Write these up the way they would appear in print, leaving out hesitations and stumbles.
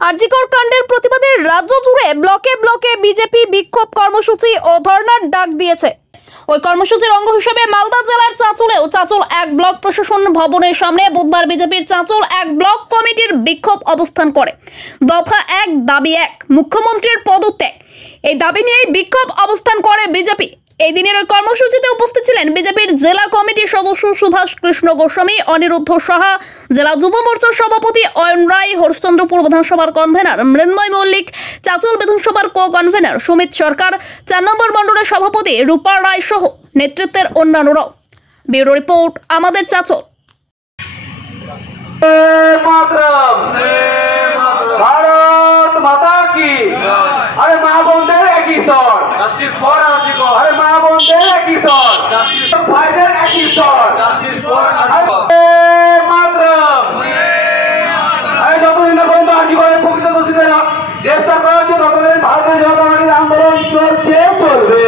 আরজিকর কাণ্ডের প্রতিবাদে রাজ্য জুড়ে ব্লকে ব্লকে বিজেপি বিক্ষোভ কর্মসূচি ও ধর্নার ডাক দিয়েছে। ওই কর্মসূচির অঙ্গ হিসেবে মালদা জেলার চাঁচলেও চাঁচল 1 ব্লক প্রশাসন ভবনের সামনে বুধবার বিজেপির চাঁচল 1 ব্লক কমিটির বিক্ষোভ অবস্থান করে। দফা 1 দাবি 1 মুখ্যমন্ত্রীর পদত্যাগ, এই দাবি নিয়েই বিক্ষোভ অবস্থান করে বিজেপি। এই দিনের ওই কর্মসূচিতে উপস্থিত ছিলেন বিজেপির জেলা কমিটির সদস্য সুভাষ কৃষ্ণ গোস্বামী, অনিরুদ্ধ সাহা, জেলা যুব মোর্চার সভাপতি অয়ন রায়, হরিশ্চন্দ্রপুর বিধানসভার কনভেনার মৃন্ময় মল্লিক, চাঁচল বিধানসভার কো কনভেনার সুমিত সরকার, 4 নম্বর মণ্ডলের সভাপতি রূপা রায় সহ নেতৃত্বের অন্যান্যরাও। ব্যুরো রিপোর্ট, আমাদের চাঁচল। भारत माता की। अरे माँ बोलते एक ईश्वर, जस्टिस फॉर आरजीकर। अरे माँ बोलते एक ईश्वर, जस्टिस फाइटर एक ईश्वर, जस्टिस फॉर आरजीकर। मातरम। अरे যতদিন পর্যন্ত আরজিকরের প্রকৃত দোষীদের গ্রেফতার করা হচ্ছে ততদিন ভারতীয় জনতা পার্টির আন্দোলন চলছে, চলবে।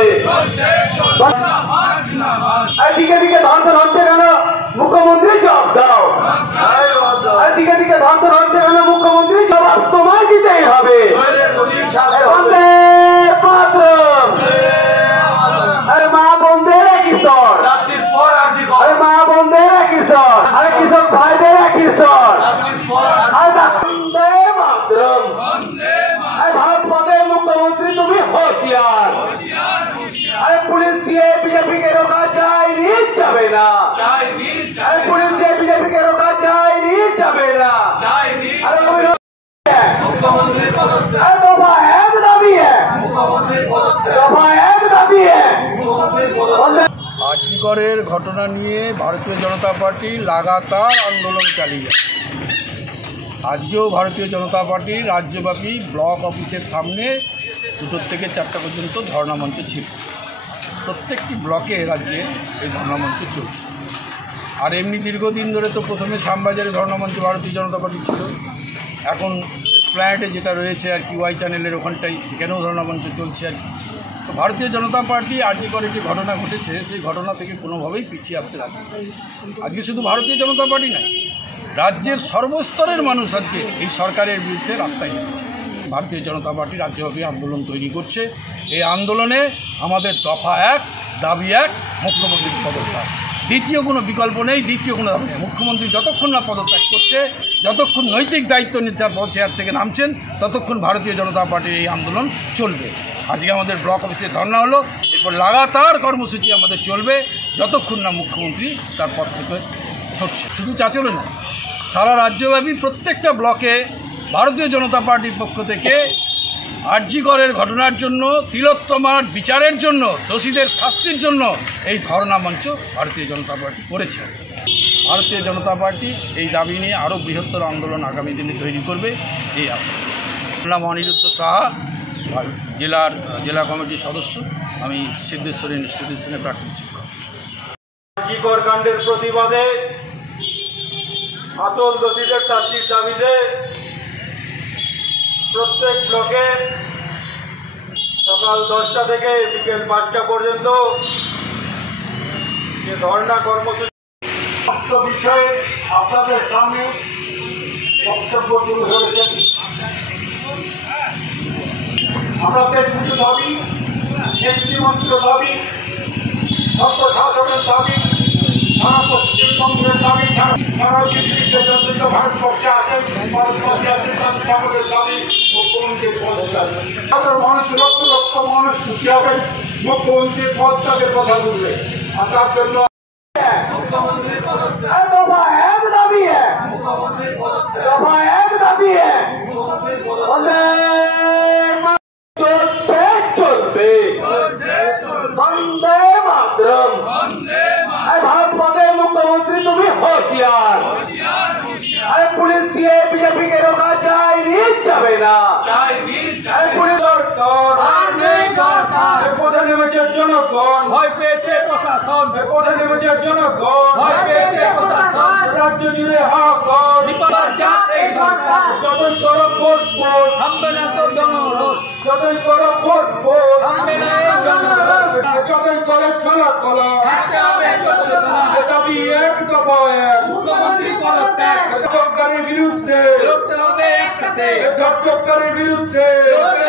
দিকে দিকে ধর্ষণ হচ্ছে কেন? মুখ্যমন্ত্রী জবাব দাও। দিকে দিকে ধর্ষণ হচ্ছে কেন? মুখ্যমন্ত্রী জবাব তোমায় দিতেই হবে। আরে মা বোনদের এক ঈশ্বর, আরে মা বোনদের এক ঈশ্বর, আরে কৃষক ভাইদের এক ঈশ্বর, বন্দে মাতরম। আরে ভারত পদের মুখ্যমন্ত্রী তুমি হোশিয়ার। আরে পুলিশ দিয়ে বিজেপিকে রোকা যায়নি, যাবে না। আরে পুলিশ দিয়ে বিজেপিকে রোকা যায়নি, যাবে না। আরে মুখ্যমন্ত্রীর পদত্যাগ। আরে দফা 1 দাবি 1, দফা 1 দাবি 1। আরজিকরের ঘটনা নিয়ে ভারতীয় জনতা পার্টি লাগাতার আন্দোলন চালিয়ে যাচ্ছে। আজকেও ভারতীয় জনতা পার্টির রাজ্যব্যাপী ব্লক অফিসের সামনে 2টো থেকে 4টা পর্যন্ত ধর্ণা মঞ্চ ছিল। প্রত্যেকটি ব্লকে রাজ্যে এই ধর্ণা মঞ্চ চলছে। আর এমনি দীর্ঘদিন ধরে তো প্রথমে শ্যামবাজারে ধর্ণা মঞ্চ ভারতীয় জনতা পার্টি ছিল, এখন প্ল্যানেটে যেটা রয়েছে আর কি ওয়াই চ্যানেলের ওখানটাই, সেখানেও ধর্ণা মঞ্চ চলছে আর কি। তো ভারতীয় জনতা পার্টি আরজিকরে যে ঘটনা ঘটেছে সেই ঘটনা থেকে কোনোভাবেই পিছিয়ে আসতে রাজি নয়। আজকে শুধু ভারতীয় জনতা পার্টি নয়, রাজ্যের সর্বস্তরের মানুষ আজকে এই সরকারের বিরুদ্ধে রাস্তায় নেমেছে। ভারতীয় জনতা পার্টি রাজ্যব্যাপী আন্দোলন তৈরি করছে। এই আন্দোলনে আমাদের দফা 1 দাবি 1 মুখ্যমন্ত্রীর পদত্যাগ, দ্বিতীয় কোনো বিকল্প নেই, দ্বিতীয় কোনো দাবি নেই। মুখ্যমন্ত্রী যতক্ষণ না পদত্যাগ করছে, যতক্ষণ নৈতিক দায়িত্ব নিতে চেয়ার থেকে নামছেন, ততক্ষণ ভারতীয় জনতা পার্টির এই আন্দোলন চলবে। আজকে আমাদের ব্লক অফিসে ধর্ণা হলো, এরপর লাগাতার কর্মসূচি আমাদের চলবে যতক্ষণ না মুখ্যমন্ত্রী তার পদ থেকে সরছে। শুধু চাঁচলে নয়, সারা রাজ্যব্যাপী প্রত্যেকটা ব্লকে ভারতীয় জনতা পার্টির পক্ষ থেকে আরজিকরের ঘটনার জন্য, তিলোত্তমার বিচারের জন্য, দোষীদের শাস্তির জন্য এই ধর্ণা মঞ্চ ভারতীয় জনতা পার্টি করেছে। ভারতীয় জনতা পার্টি এই দাবি নিয়ে আরও বৃহত্তর আন্দোলন আগামী দিনে তৈরি করবে। এই নাম অনিরুদ্ধ সাহা, জেলা কমিটির সদস্য, আমি সিদ্ধেশ্বরী ইনস্টিটিউশনের প্রাক্তন শিক্ষক। আরজিকর কাণ্ডের প্রতিবাদে আসল দোষীদের শাস্তির দাবিতে প্রত্যেক ব্লকে সকাল 10টা থেকে বিকেল 5টা পর্যন্ত যে ধর্ণা কর্মসূচি বিষয়ে আপনাদের সামনে বক্তব্য তুলে ধরেছেন। আমাদের কিছু দাবি, একটিমাত্র দাবি, সত্য শাসনের দাবি, সারা পশ্চিমবঙ্গের দাবি, সারা পৃথিবীতে যত ভারতবর্ষে আছেন, ভারতবর্ষে আছেন তাদের সকলের দাবি মুখ্যমন্ত্রীর পদত্যাগ। আমাদের মানুষ লক্ষ লক্ষ মানুষ খুশি হবেন মুখ্যমন্ত্রীর পদত্যাগের কথা বললে। আর তার জন্য মুখ্যমন্ত্রীর পদত্যাগ, দফা 1 দাবি 1, দফা 1 দাবি 1, চলছে, চলবে। বন্দে মাতরম। ভারত পদের মুখ্যমন্ত্রী তুমি হোশিয়ার। আরে পুলিশ দিয়ে বিজেপিকে রোকা যায়নি, যাবে না। আরে পুলিশ কোথায় নেমেছে জনগণ, ভয় পেয়েছে প্রশাসন, কোথায় নেমেছে জনগণ, ভয় পেয়েছে প্রশাসন, রাজ্য জুড়ে হাহাকার, যতই করো ভোট, থামবে না তো জনরোষ, যতই করো ভোট, থামবে না। যতই করে ছলা কলা দাবি এক দফা এক মুখ্যমন্ত্রী পদত্যাগ ধর্ষককারীর বিরুদ্ধে লড়তে হবে একসাথে ধর্ষককারীর বিরুদ্ধে লড়তে